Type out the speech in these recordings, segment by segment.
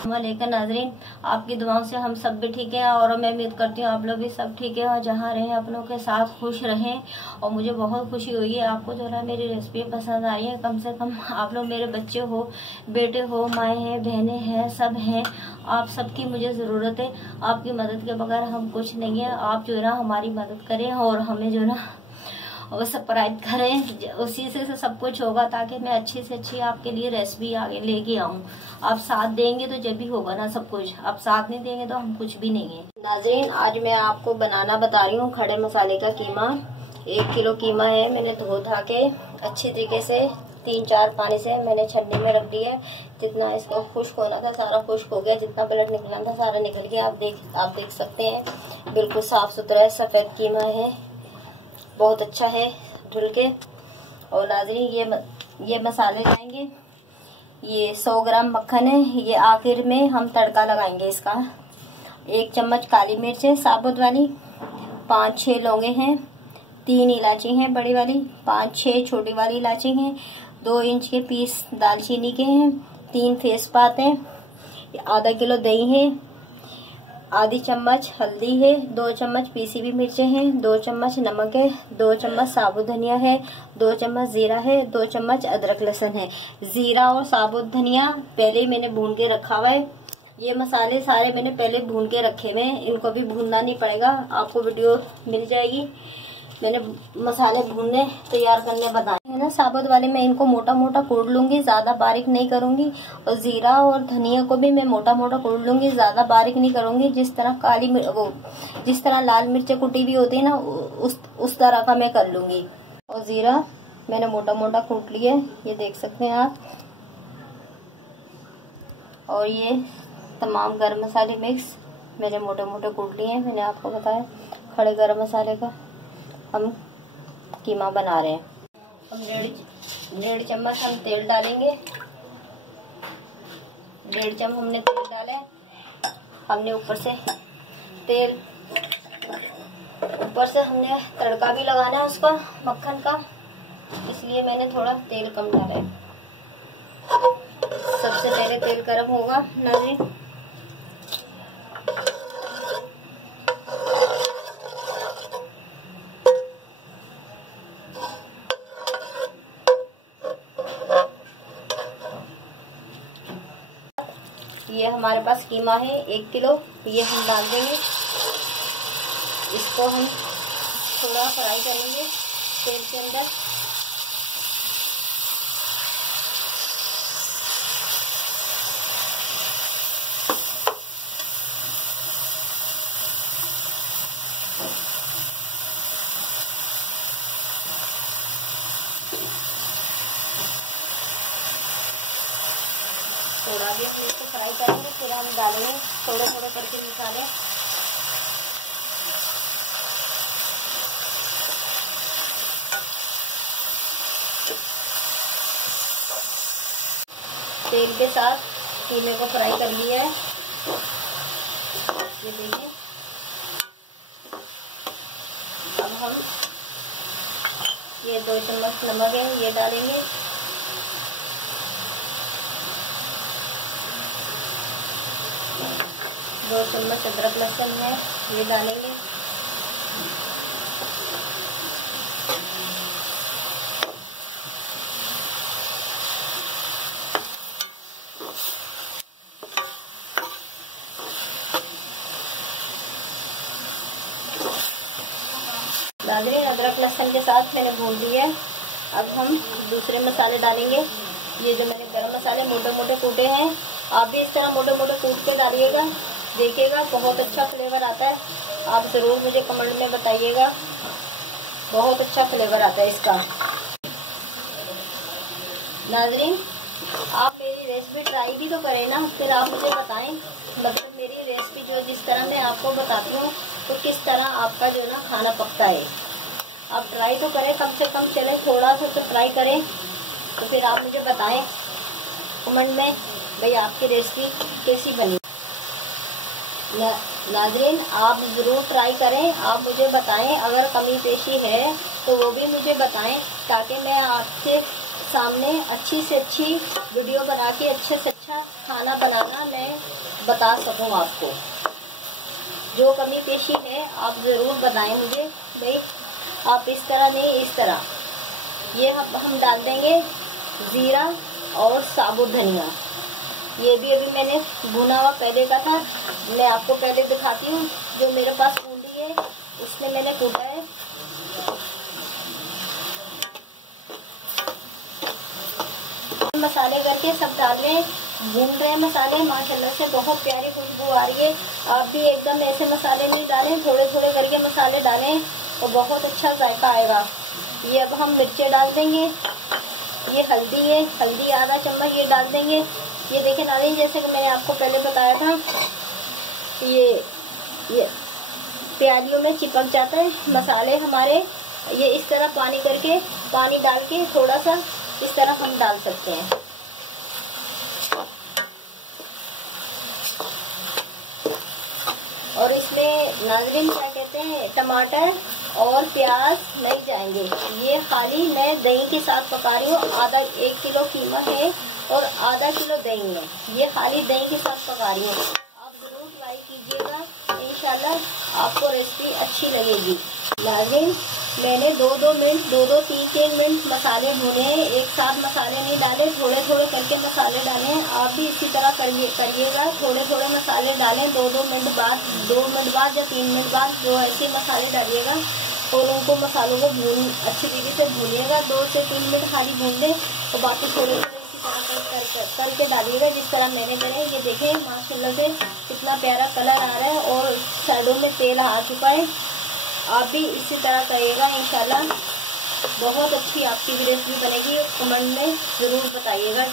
वालेकुम नाजरीन, आपकी दुआओं से हम सब भी ठीक हैं और मैं उम्मीद करती हूँ आप लोग भी सब ठीक है और जहाँ रहें अपनों के साथ खुश रहें। और मुझे बहुत खुशी हुई है, आपको जो है मेरी रेसिपी पसंद आई है। कम से कम आप लोग मेरे बच्चे हो, बेटे हो, माएँ हैं, बहनें हैं, सब हैं। आप सबकी मुझे ज़रूरत है। आपकी मदद के बगैर हम कुछ नहीं है। आप जो है ना हमारी मदद करें और हमें जो है ना और सब्सक्राइब करें, उसी से सब कुछ होगा ताकि मैं अच्छी से अच्छी आपके लिए रेसिपी आगे लेके आऊँ। आप साथ देंगे तो जब भी होगा ना सब कुछ, आप साथ नहीं देंगे तो हम कुछ भी नहीं है। नाज़रीन, आज मैं आपको बनाना बता रही हूँ खड़े मसाले का कीमा। 1 किलो कीमा है, मैंने धो धा के अच्छी तरीके से 3-4 पानी से मैंने छन्नी में रख दिया है। जितना इसको खुश्क होना था सारा खुश्क हो गया, जितना ब्लड निकलना था सारा निकल गया। आप देख सकते हैं बिल्कुल साफ सुथरा है, सफ़ेद कीमा है, बहुत अच्छा है धुल के। और नाज़रीन ये मसाले जाएंगे। ये 100 ग्राम मक्खन है, ये आखिर में हम तड़का लगाएंगे इसका। 1 चम्मच काली मिर्च है साबुत वाली, 5-6 लौंगे हैं, 3 इलायची हैं बड़ी वाली, 5-6 छोटी वाली इलायची हैं, 2 इंच के पीस दालचीनी के हैं, 3 तेजपात हैं, आधा किलो दही है, आधी चम्मच हल्दी है, 2 चम्मच पीसी हुई मिर्चें हैं, 2 चम्मच नमक है, 2 चम्मच साबुत धनिया है, 2 चम्मच जीरा है, 2 चम्मच अदरक लहसुन है। जीरा और साबुत धनिया पहले ही मैंने भून के रखा हुआ है। ये मसाले सारे मैंने पहले भून के रखे हुए हैं, इनको भी भूनना नहीं पड़ेगा, आपको वीडियो मिल जाएगी। मैंने मसाले भूनने तैयार करने बताए हैं ना साबुत वाले। मैं इनको मोटा मोटा कूट लूंगी, ज्यादा बारीक नहीं करूंगी। और जीरा और धनिया को भी मैं मोटा मोटा कूट लूंगी, ज्यादा बारीक नहीं करूंगी। जिस तरह लाल मिर्च कुटी हुई होती है ना, उस तरह का मैं कर लूंगी। और जीरा मैंने मोटा मोटा कूट लिया है, ये देख सकते हैं आप। और ये तमाम गरम मसाले मिक्स मैंने मोटे मोटे कूट लिए हैं। मैंने आपको बताया खड़े गरम मसाले का हम कीमा बना रहे हैं। हम 1.5 चम्मच हम तेल डालेंगे। 1.5 चम्मच हमने तेल डाले। हमने ऊपर से हमने तड़का भी लगाना है उसका मक्खन का, इसलिए मैंने थोड़ा तेल कम डाला है। सबसे पहले तेल गरम होगा नाज़रीन। ये हमारे पास कीमा है 1 किलो, ये हम डाल देंगे। इसको हम थोड़ा फ्राई करेंगे तेल के अंदर। थोड़ा भी हम इसको फ्राई करेंगे, फिर हम डालेंगे थोड़े थोड़े करके मसाले। तेल के साथ कीमे को फ्राई कर लिया है, ये देखिए। अब हम ये 2 चम्मच नमक है ये डालेंगे। 2 चम्मच अदरक लहसुन है ये डालेंगे। नाज़रीन, अदरक लहसुन के साथ मैंने भून लिया है। अब हम दूसरे मसाले डालेंगे। ये जो मैंने गरम मसाले मोटे मोटे कूटे हैं, आप भी इस तरह मोटे मोटे कूट के डालिएगा, देखिएगा बहुत अच्छा फ्लेवर आता है। आप ज़रूर मुझे कमेंट में बताइएगा, बहुत अच्छा फ्लेवर आता है इसका। नाज़रीन, आप मेरी रेसिपी ट्राई भी तो करें ना, फिर आप मुझे बताएं मतलब मेरी रेसिपी जो जिस तरह मैं आपको बताती हूँ तो किस तरह आपका जो ना खाना पकता है। आप ट्राई तो करें, कम से कम चले थोड़ा सा तो ट्राई करें, तो फिर आप मुझे बताएं कमेंट में भाई आपकी रेसिपी कैसी बनी। नाज़रीन, आप ज़रूर ट्राई करें, आप मुझे बताएं अगर कमी पेशी है तो वो भी मुझे बताएं, ताकि मैं आपके सामने अच्छी से अच्छी वीडियो बना के अच्छे से अच्छा खाना बनाना मैं बता सकूं आपको। जो कमी पेशी है आप ज़रूर बताएं मुझे, भाई आप इस तरह नहीं इस तरह। ये हम डाल देंगे ज़ीरा और साबुत धनिया। ये भी अभी मैंने भुना हुआ पहले का था, मैं आपको पहले दिखाती हूँ। जो मेरे पास कूटी है उसने मैंने कूटा है। मसाले करके सब डाल रहे हैं, भून रहे हैं मसाले। माशाल्लाह से बहुत प्यारी खुशबू आ रही है। आप भी एकदम ऐसे मसाले नहीं डालें, थोड़े थोड़े करके मसाले डालें तो बहुत अच्छा जायका आएगा। ये अब हम मिर्चें डाल देंगे। ये हल्दी है, हल्दी आधा चम्मच ये डाल देंगे। ये देखें नाज़रीन, जैसे कि मैंने आपको पहले बताया था, ये प्यालियों में चिपक जाता है मसाले हमारे। ये इस तरह पानी डाल के थोड़ा सा इस तरह हम डाल सकते हैं। और इसमें नाज़रीन क्या कहते हैं, टमाटर और प्याज नहीं जाएंगे। ये खाली मैं दही के साथ पका रही हूँ। आधा 1 किलो कीमा है और आधा किलो दही है। ये खाली दही के साथ पका रही हूँ। आप जरूर ट्राई कीजिएगा, इंशाल्लाह आपको रेसिपी अच्छी लगेगी। नाज़रीन मैंने 2-2 मिनट 3-3 मिनट मसाले भुने हैं। एक साथ मसाले नहीं डाले, थोड़े थोड़े करके मसाले डाले हैं। आप भी इसी तरह करिएगा, थोड़े थोड़े मसाले डालें। 2 मिनट बाद 2 मिनट बाद या 3 मिनट बाद जो ऐसे मसाले डालिएगा और उनको मसालों को अच्छी तरीके से भूनिएगा। 2 से 3 मिनट खाली भून लें और बाकी थोड़े थोड़े इसी तरह करके डालिएगा जिस तरह मैंने करे। ये देखें माशाल्लाह से कितना प्यारा कलर आ रहा है और साइडों में तेल आ चुका है। आप भी इसी तरह करिएगा, इंशाल्लाह बहुत अच्छी आपकी भी रेसिपी बनेगी। कमेंट में ज़रूर बताइएगा,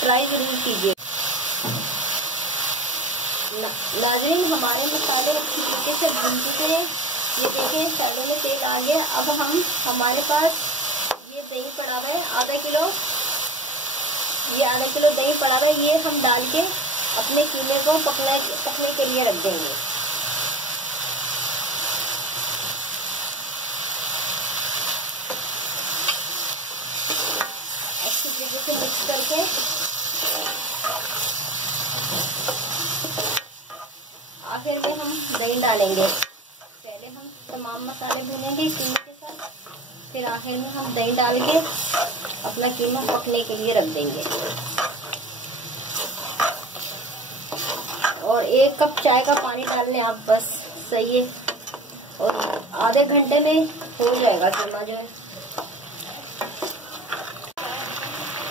ट्राई ज़रूर कीजिए। नाज़रीन हमारे मसाले अच्छी तरीके से भून चुके हैं। ये देखें साइडों में तेल आ गया। अब हमारे पास ये दही पड़ा हुआ है आधा किलो दही पड़ा हुआ है। ये हम डाल के अपने कीमे को पकने के लिए रख देंगे। अच्छी तरीके से मिक्स करके आखिर में हम दही डालेंगे। पहले हम तमाम मसाले भूनेंगे कीमे के साथ, फिर आखिर में हम दही डाल के अपना कीमा पकने के लिए रख देंगे। और 1 कप चाय का पानी डाल लें आप, बस सही है। और आधे घंटे में हो जाएगा कीमा जो है।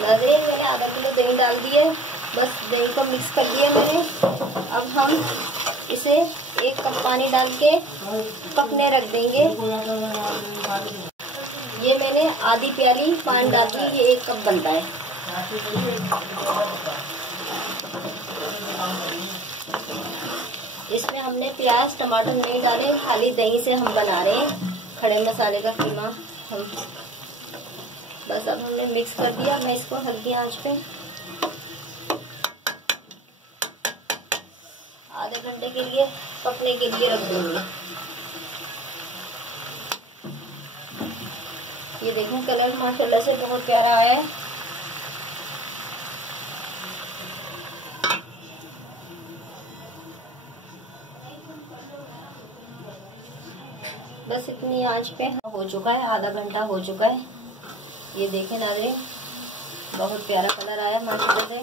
नाज़रीन मैंने आधा किलो दही डाल दिए, बस दही को मिक्स कर दिया मैंने। अब हम इसे 1 कप पानी डाल के पकने रख देंगे। ये मैंने आधी प्याली पानी डाल दी, ये 1 कप बनता है। इसमें हमने प्याज टमाटर नहीं डाले, खाली दही से हम बना रहे हैं खड़े मसाले का कीमा। हम बस अब हमने मिक्स कर दिया। मैं इसको हल्की आंच पे आधे घंटे के लिए पकने के लिए रख दूंगी। ये देखो कलर माशाल्लाह से बहुत प्यारा आया है। बस इतनी आंच पे हो चुका है, आधा घंटा हो चुका है। ये देखें नाज़रीन बहुत प्यारा कलर आया माशाल्लाह से।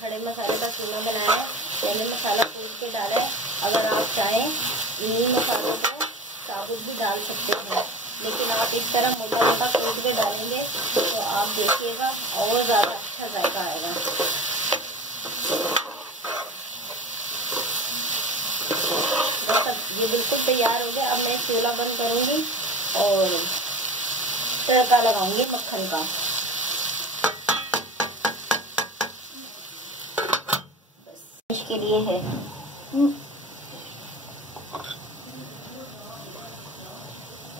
खड़े मसाले का कीमा बनाया है, पहले मसाला कूट के डाला है। अगर आप चाहें इन्हीं मसालों को साबुत भी डाल सकते हैं, लेकिन आप इस तरह मोटा मोटा कूट के डालेंगे तो आप देखिएगा और ज़्यादा अच्छा जायका आएगा। ये बिल्कुल तैयार हो गया। अब मैं चूल्हा बंद करूंगी और तड़का लगाऊंगी मक्खन का। बस इसके लिए है।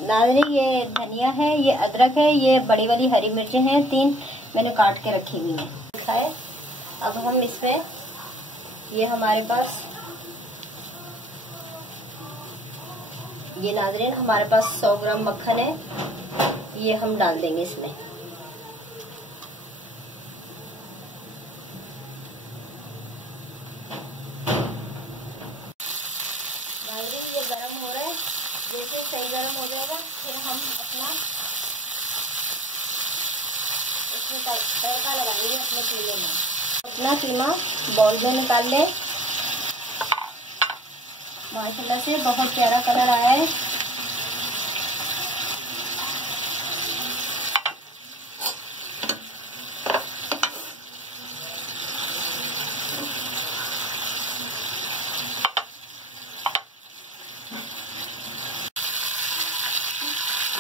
नाज़रीन ये धनिया है, ये अदरक है, ये बड़ी वाली हरी मिर्चें हैं 3 मैंने काट के रखी हुई हैं। अब हम इसमें ये हमारे पास ये नाज़रीन हमारे पास 100 ग्राम मक्खन है, ये हम डाल देंगे इसमें। जैसे सही गर्म हो जाएगा फिर हम अपना इसमें तड़का लगाएंगे अपने कीमे में। अपना कीमा बाउल में निकाल लें। माशाल्लाह से बहुत प्यारा कलर आया है।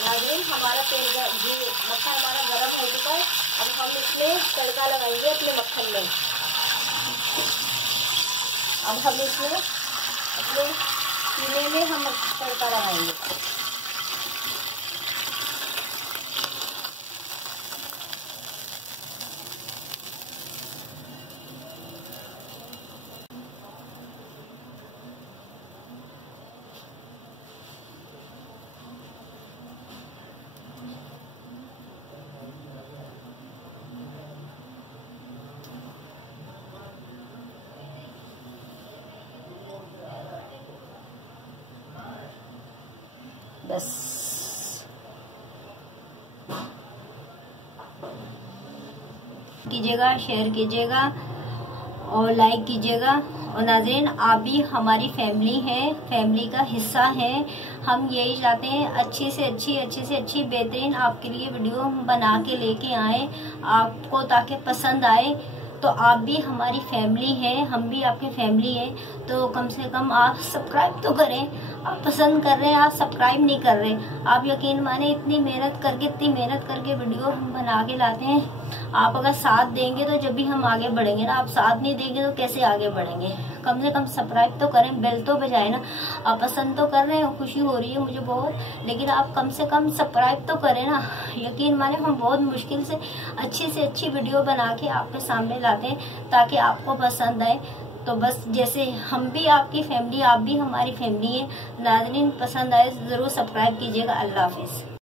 नाज़रीन, हमारा मक्खन हमारा गरम हो चुका है। अब हम इसमें तड़का लगाएंगे अपने मक्खन में। अब हम इसमें अपने कीमे में हम तड़का लगाएंगे। बस कीजिएगा, शेयर कीजिएगा और लाइक कीजिएगा। और नाज़रीन, आप भी हमारी फैमिली हैं, फैमिली का हिस्सा हैं। हम यही चाहते हैं अच्छी से अच्छी बेहतरीन आपके लिए वीडियो हम बना के लेके आए आपको, ताकि पसंद आए। तो आप भी हमारी फैमिली हैं, हम भी आपकी फैमिली हैं, तो कम से कम आप सब्सक्राइब तो करें। आप पसंद कर रहे हैं, आप सब्सक्राइब नहीं कर रहे। आप यकीन माने इतनी मेहनत करके वीडियो हम बना के लाते हैं। आप अगर साथ देंगे तो जब भी हम आगे बढ़ेंगे ना, आप साथ नहीं देंगे तो कैसे आगे बढ़ेंगे। कम से कम सब्सक्राइब तो करें, बेल तो बजाए ना। आप पसंद तो कर रहे हैं, खुशी हो रही है मुझे बहुत, लेकिन आप कम से कम सब्सक्राइब तो करें ना। यकीन माने हम बहुत मुश्किल से अच्छी वीडियो बना के आपके सामने लाते हैं ताकि आपको पसंद आए। तो बस जैसे हम भी आपकी फैमिली, आप भी हमारी फैमिली है। नाज़रीन, पसंद आए जरूर सब्सक्राइब कीजिएगा। अल्लाह हाफिज।